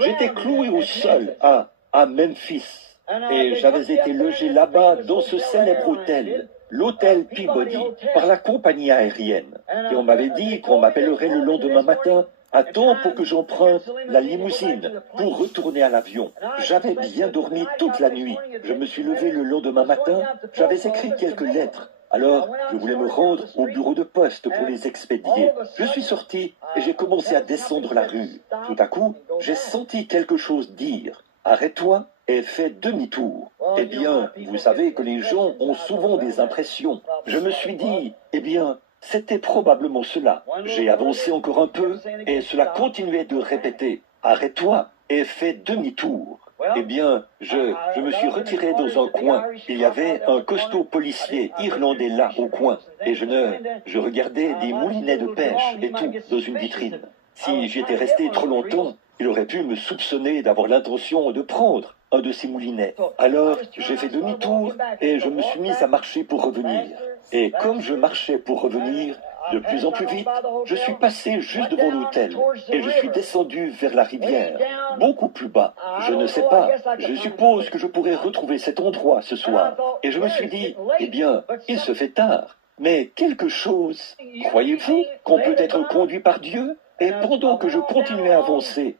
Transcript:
J'étais cloué au sol à Memphis. Et j'avais été logé là-bas dans ce célèbre hôtel, l'hôtel Peabody, par la compagnie aérienne. Et on m'avait dit qu'on m'appellerait le lendemain matin à temps pour que j'emprunte la limousine pour retourner à l'avion. J'avais bien dormi toute la nuit. Je me suis levé le lendemain matin, j'avais écrit quelques lettres. Alors, je voulais me rendre au bureau de poste pour les expédier. Je suis sorti et j'ai commencé à descendre la rue. Tout à coup, j'ai senti quelque chose dire « Arrête-toi et fais demi-tour ». Eh bien, vous savez que les gens ont souvent des impressions. Je me suis dit, eh bien, c'était probablement cela. J'ai avancé encore un peu et cela continuait de répéter « Arrête-toi et fais demi-tour ». Eh bien, je me suis retiré dans un coin. Il y avait un costaud policier irlandais là au coin. Et je regardais des moulinets de pêche et tout dans une vitrine. Si j'étais resté trop longtemps, il aurait pu me soupçonner d'avoir l'intention de prendre un de ces moulinets. Alors, j'ai fait demi-tour et je me suis mis à marcher pour revenir. Et comme je marchais pour revenir, de plus en plus vite, je suis passé juste devant l'hôtel et je suis descendu vers la rivière, beaucoup plus bas. Je ne sais pas, je suppose que je pourrais retrouver cet endroit ce soir. Et je me suis dit, eh bien, il se fait tard. Mais quelque chose, croyez-vous qu'on peut être conduit par Dieu? Et pendant que je continuais à avancer,